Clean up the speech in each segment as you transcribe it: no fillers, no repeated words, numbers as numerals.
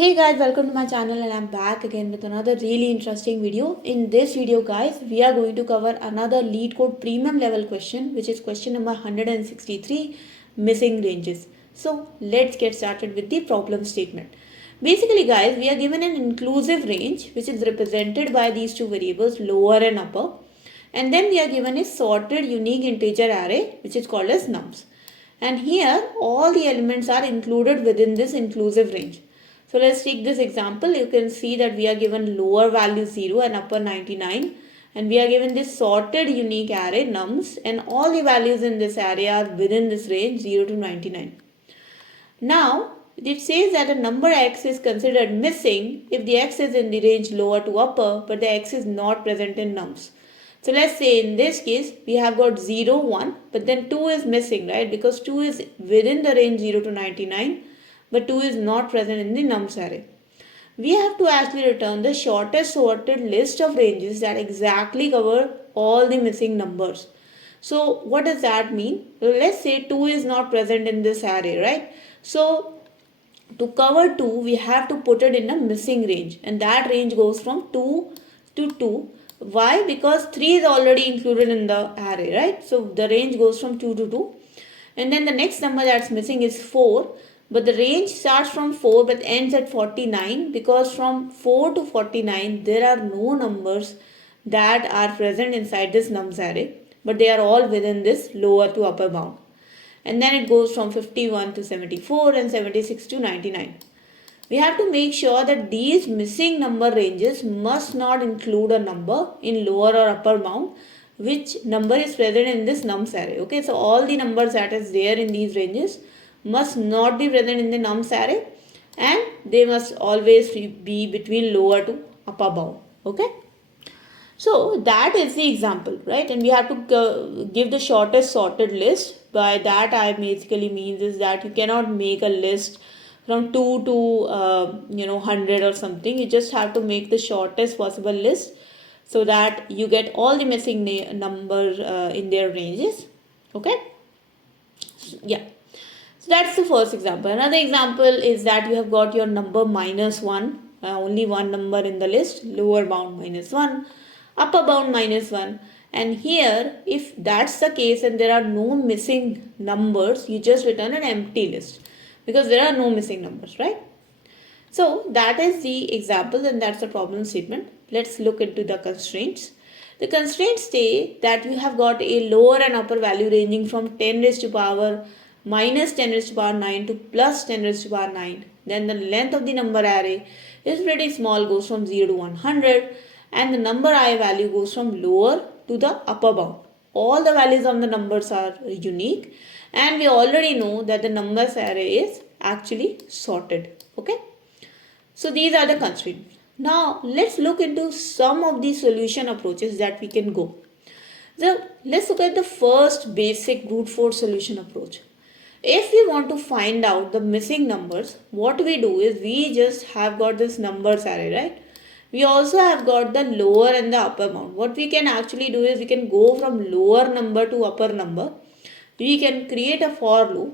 Hey guys, welcome to my channel and I'm back again with another really interesting video. In this video guys, we are going to cover another LeetCode premium level question, which is question number 163, missing ranges. So let's get started with the problem statement. Basically guys, we are given an inclusive range which is represented by these two variables lower and upper. And then we are given a sorted unique integer array which is called as nums. And here all the elements are included within this inclusive range. So let's take this example. You can see that we are given lower value 0 and upper 99. And we are given this sorted unique array nums, and all the values in this array are within this range 0 to 99. Now it says that a number x is considered missing if the x is in the range lower to upper but the x is not present in nums. So let's say in this case we have got 0, 1 but then 2 is missing, right? Because 2 is within the range 0 to 99 but 2 is not present in the nums array. We have to actually return the shortest sorted list of ranges that exactly cover all the missing numbers. So what does that mean? Well, let's say 2 is not present in this array, right? So to cover 2, we have to put it in a missing range, and that range goes from 2 to 2. Why? Because 3 is already included in the array, right? So the range goes from 2 to 2. And then the next number that's missing is 4. But the range starts from 4 but ends at 49, because from 4 to 49 there are no numbers that are present inside this nums array, but they are all within this lower to upper bound. And then it goes from 51 to 74 and 76 to 99. We have to make sure that these missing number ranges must not include a number in lower or upper bound which number is present in this nums array. Okay, so all the numbers that is there in these ranges must not be present in the nums array, and they must always be between lower to upper bound. Okay, so that is the example, right? And we have to give the shortest sorted list. By that I basically means is that you cannot make a list from 2 to 100 or something. You just have to make the shortest possible list so that you get all the missing numbers in their ranges. Okay, yeah. So that's the first example. Another example is that you have got your number -1, only one number in the list, lower bound -1, upper bound -1. And here, if that's the case and there are no missing numbers, you just return an empty list because there are no missing numbers, right? So that is the example and that's the problem statement. Let's look into the constraints. The constraints say that you have got a lower and upper value ranging from 10 raised to power minus 10 raised to power 9 to plus 10 raised to power 9. Then the length of the number array is pretty small, goes from 0 to 100, and the number I value goes from lower to the upper bound. All the values of the numbers are unique, and we already know that the numbers array is actually sorted. Okay, so these are the constraints. Now let's look into some of the solution approaches that we can go. So let's look at the first basic brute force solution approach. If we want to find out the missing numbers, what we do is we just have got this numbers array, right? We also have got the lower and the upper bound. What we can actually do is we can go from lower number to upper number. We can create a for loop,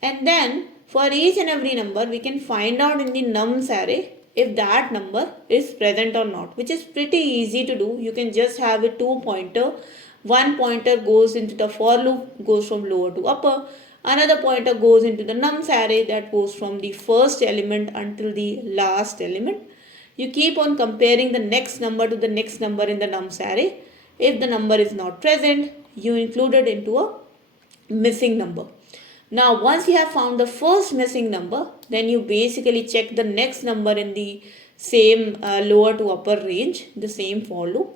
and then for each and every number we can find out in the nums array if that number is present or not, which is pretty easy to do. You can just have a 2 pointer. One pointer goes into the for loop, goes from lower to upper. Another pointer goes into the nums array that goes from the first element until the last element. You keep on comparing the next number to the next number in the nums array. If the number is not present, you include it into a missing number. Now once you have found the first missing number, then you basically check the next number in the same lower to upper range, the same for loop.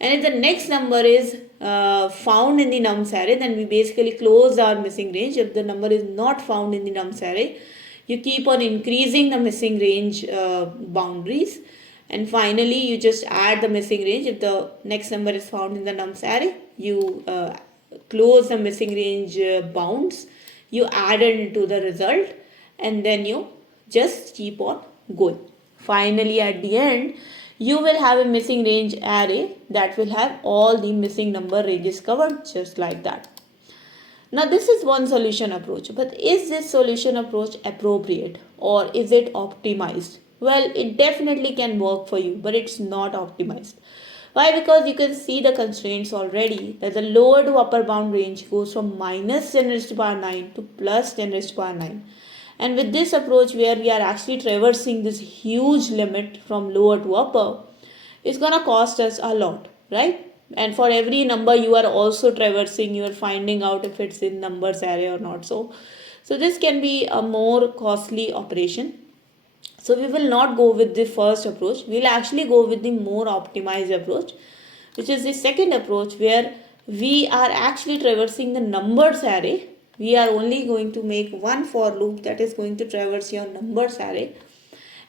And if the next number is found in the nums array, then we basically close our missing range. If the number is not found in the nums array, you keep on increasing the missing range boundaries. And finally, you just add the missing range. If the next number is found in the nums array, you close the missing range bounds. You add it into the result, and then you just keep on going. Finally, at the end, you will have a missing range array that will have all the missing number ranges covered, just like that. Now this is one solution approach, but is this solution approach appropriate or is it optimized? Well, it definitely can work for you, but it's not optimized. Why? Because you can see the constraints already that the lower to upper bound range goes from minus 10 raised to power 9 to plus 10 raised to power 9. And with this approach, where we are actually traversing this huge limit from lower to upper, it's gonna cost us a lot, right? And for every number you are also traversing, you are finding out if it's in numbers array or not. So this can be a more costly operation. So we will not go with the first approach. We'll actually go with the more optimized approach, which is the second approach, where we are actually traversing the numbers array. We are only going to make one for loop that is going to traverse your numbers array.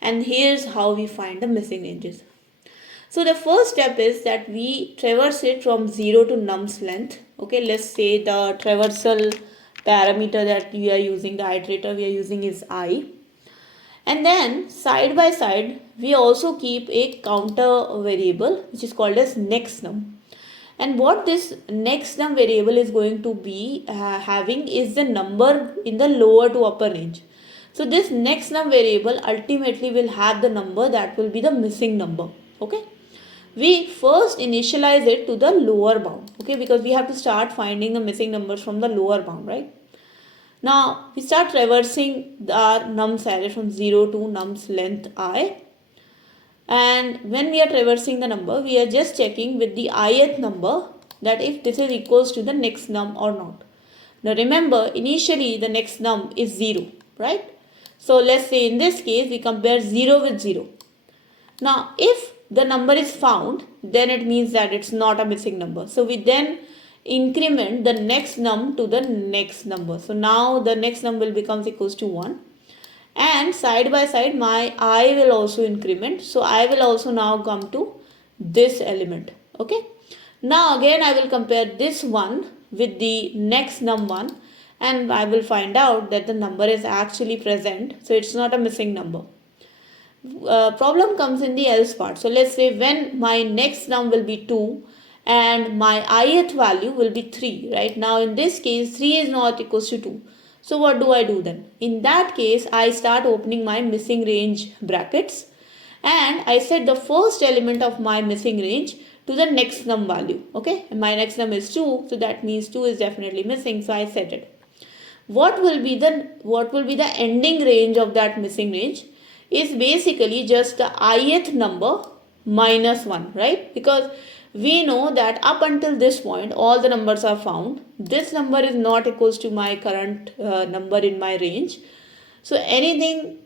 And here's how we find the missing ranges. So the first step is that we traverse it from 0 to num's length. Okay, let's say the traversal parameter that we are using, the iterator we are using is I. And then side by side, we also keep a counter variable which is called as next num. And what this next num variable is going to be having is the number in the lower to upper range. So this next num variable ultimately will have the number that will be the missing number. Okay. We first initialize it to the lower bound. Okay, because we have to start finding the missing numbers from the lower bound, right? Now we start traversing our nums array from 0 to nums length I. And when we are traversing the number, we are just checking with the ith number that if this is equals to the next num or not. Now remember, initially the next num is 0, right? So let's say in this case we compare 0 with 0. Now if the number is found, then it means that it's not a missing number. So we then increment the next num to the next number. So now the next num will become equals to 1. And side by side my I will also increment. So I will also now come to this element. Okay. Now again I will compare this one with the next num 1, and I will find out that the number is actually present. So it's not a missing number. Problem comes in the else part. So let's say when my next num will be 2 and my ith value will be 3, right? Now in this case 3 is not equals to 2. So what do I do then? In that case I start opening my missing range brackets and I set the first element of my missing range to the next num value. Okay, and my next num is 2, so that means 2 is definitely missing, so I set it. What will be the ending range of that missing range? Is basically just the ith number minus 1, right? Because we know that up until this point all the numbers are found. This number is not equals to my current number in my range. So anything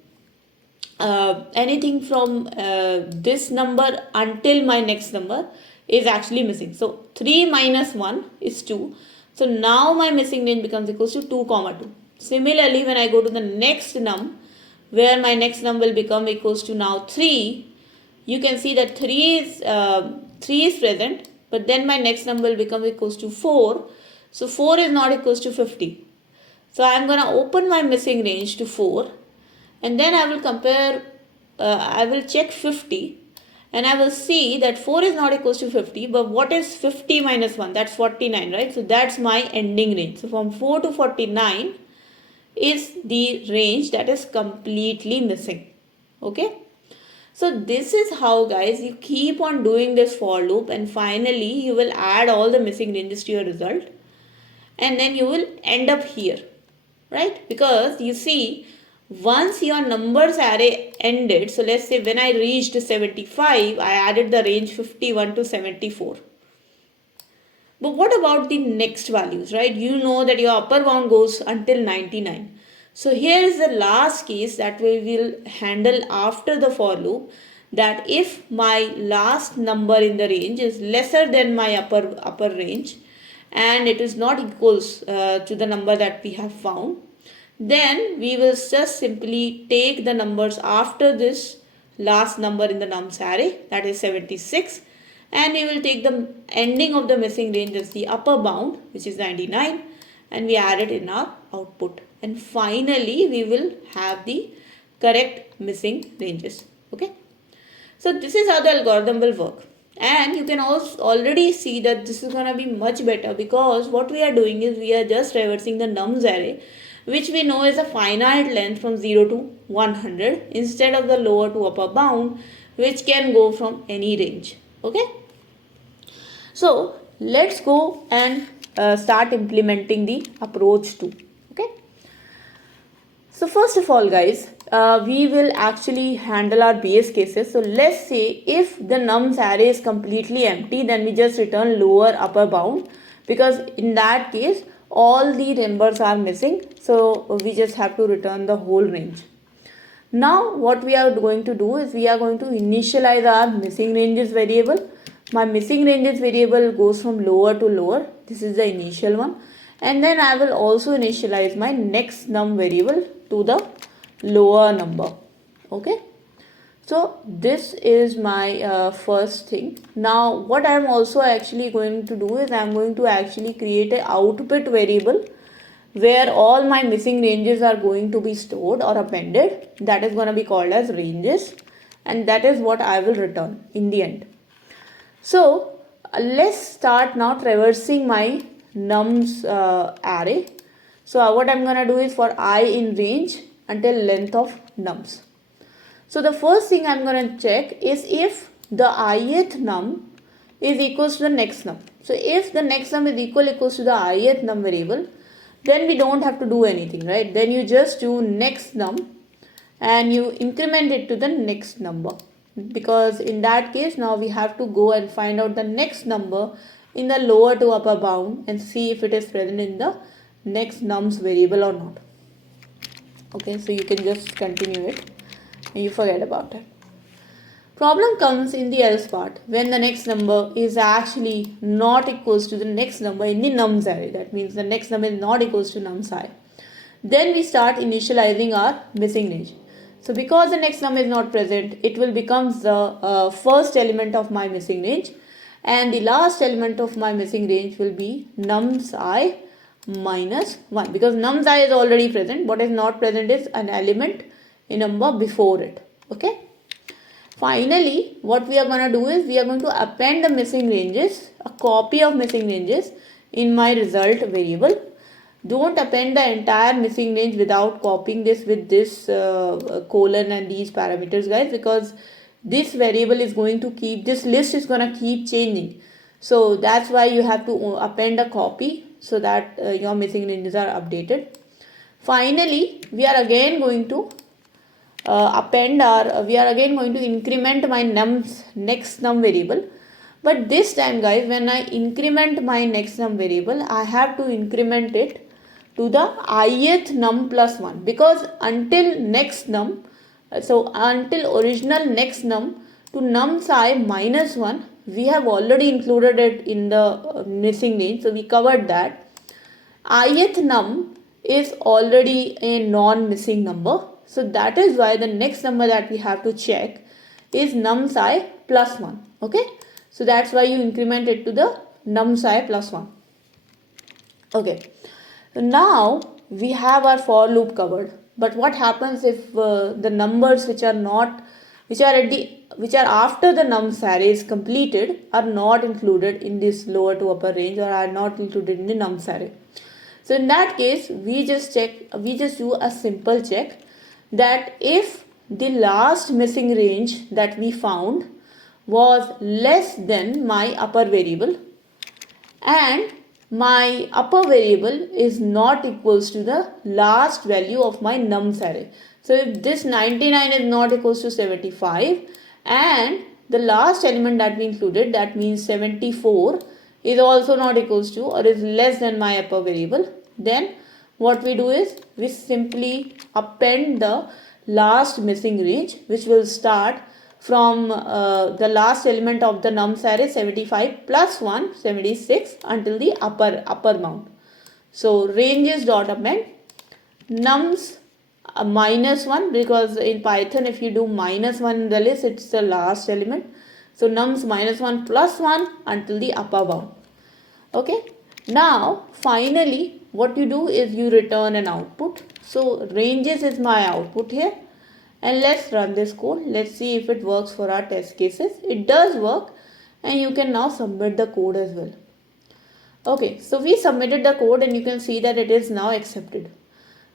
from this number until my next number is actually missing. So 3 minus 1 is 2. So now my missing range becomes equals to 2 comma 2. Similarly, when I go to the next num, where my next num will become equals to now 3, you can see that 3 is present, but then my next num will become equals to 4. So 4 is not equals to 50. So I am going to open my missing range to 4, and then I will compare, I will check 50, and I will see that 4 is not equals to 50, but what is 50 minus 1? That's 49, right? So that's my ending range. So from 4 to 49 is the range that is completely missing. Okay. So this is how, guys, you keep on doing this for loop, and finally you will add all the missing ranges to your result, and then you will end up here, right? Because you see, once your numbers array ended, so let's say when I reached 75, I added the range 51 to 74. But what about the next values, right? You know that your upper bound goes until 99. So here is the last case that we will handle after the for loop, that if my last number in the range is lesser than my upper range and it is not equals to the number that we have found, then we will just simply take the numbers after this last number in the nums array, that is 76, and we will take the ending of the missing range as the upper bound, which is 99, and we add it in our output, and finally we will have the correct missing ranges. Okay, so this is how the algorithm will work, and you can also already see that this is going to be much better, because what we are doing is we are just traversing the nums array which we know is a finite length from 0 to 100 instead of the lower to upper bound, which can go from any range. Okay. So let's go and start implementing the approach 2. Okay. So first of all, guys, we will actually handle our base cases. So let's say if the nums array is completely empty, then we just return lower upper bound, because in that case all the numbers are missing. So we just have to return the whole range. Now what we are going to do is we are going to initialize our missing ranges variable. My missing ranges variable goes from lower to lower. This is the initial one. And then I will also initialize my next num variable to the lower number. Okay. So this is my first thing. Now what I am also actually going to do is I am going to actually create an output variable where all my missing ranges are going to be stored or appended. That is going to be called as ranges, and that is what I will return in the end. So let's start now traversing my nums array. So what I'm going to do is for I in range until length of nums. So the first thing I'm going to check is if the ith num is equals to the next num. So if the next num is equals to the ith num variable, then we don't have to do anything, right? Then you just do next num and you increment it to the next number, because in that case now we have to go and find out the next number in the lower to upper bound and see if it is present in the next nums variable or not. Okay, so you can just continue it and you forget about it. Problem comes in the else part when the next number is actually not equals to the next number in the nums array. That means the next number is not equals to nums I. Then we start initializing our missing range. So because the next number is not present, it will become the first element of my missing range, and the last element of my missing range will be nums I minus 1, because nums I is already present. What is not present is an element, a number before it. Okay. Finally, what we are going to do is we are going to append the missing ranges, a copy of missing ranges in my result variable. Don't append the entire missing range without copying this with this colon and these parameters, guys, because this variable is going to keep, this list is going to keep changing. So that's why you have to append a copy so that your missing ranges are updated. Finally, we are again going to we are again going to increment my nums next num variable. But this time, guys, when I increment my next num variable, I have to increment it to the ith num plus 1, because until next num, so until original next num to nums I minus 1, we have already included it in the missing range. So we covered that. Ith num is already a non-missing number. So that is why the next number that we have to check is nums I plus 1. Okay. So that's why you increment it to the nums I plus 1. Okay. So now we have our for loop covered. But what happens if the numbers which are after the nums array is completed are not included in this lower to upper range, or are not included in the nums array? So in that case, we just do a simple check that if the last missing range that we found was less than my upper variable and my upper variable is not equals to the last value of my nums array. So if this 99 is not equals to 75 and the last element that we included, that means 74, is also not equals to or is less than my upper variable, then what we do is we simply append the last missing range, which will start from the last element of the nums array 75 plus 1 76 until the upper bound. So ranges dot append nums minus 1, because in Python if you do minus 1 in the list, it's the last element. So nums minus 1 plus 1 until the upper bound. Okay. Now finally what you do is you return an output. So ranges is my output here, and let's run this code. Let's see if it works for our test cases. It does work, and you can now submit the code as well. Okay, so we submitted the code and you can see that it is now accepted.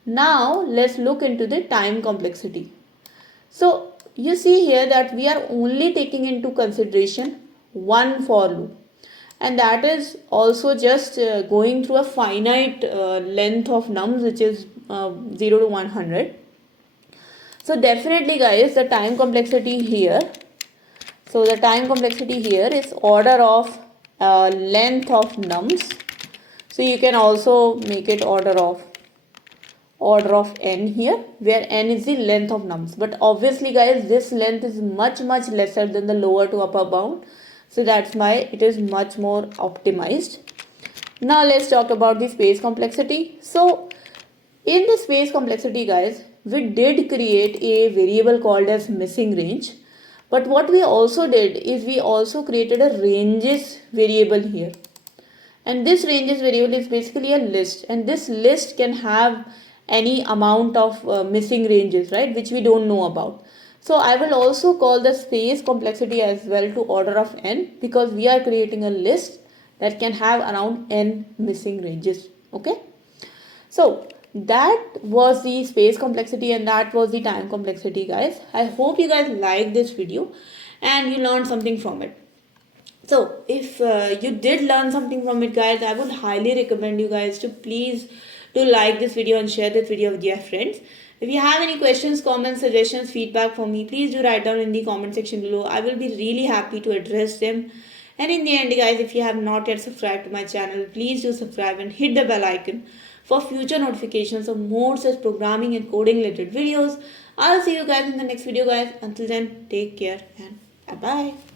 Now let's look into the time complexity. So you see here that we are only taking into consideration one for loop, and that is also just going through a finite length of nums, which is 0 to 100. So definitely guys, the time complexity here, is order of length of nums. So you can also make it order of n here, where n is the length of nums. But obviously guys, this length is much lesser than the lower to upper bound, so that's why it is much more optimized. Now let's talk about the space complexity. So in the space complexity guys, we did create a variable called as missing range, but what we also did is we also created a ranges variable here. And this ranges variable is basically a list, and this list can have any amount of missing ranges, right, which we don't know about. So I will also call the space complexity as well to order of n, because we are creating a list that can have around n missing ranges. Okay, so that was the space complexity and that was the time complexity guys. I hope you guys liked this video and you learned something from it. So if you did learn something from it guys, I would highly recommend you guys to please do like this video and share this video with your friends. If you have any questions, comments, suggestions, feedback for me, please do write down in the comment section below. I will be really happy to address them. And in the end guys, if you have not yet subscribed to my channel, please do subscribe and hit the bell icon for future notifications of more such programming and coding related videos. I'll see you guys in the next video guys. Until then, take care and bye bye.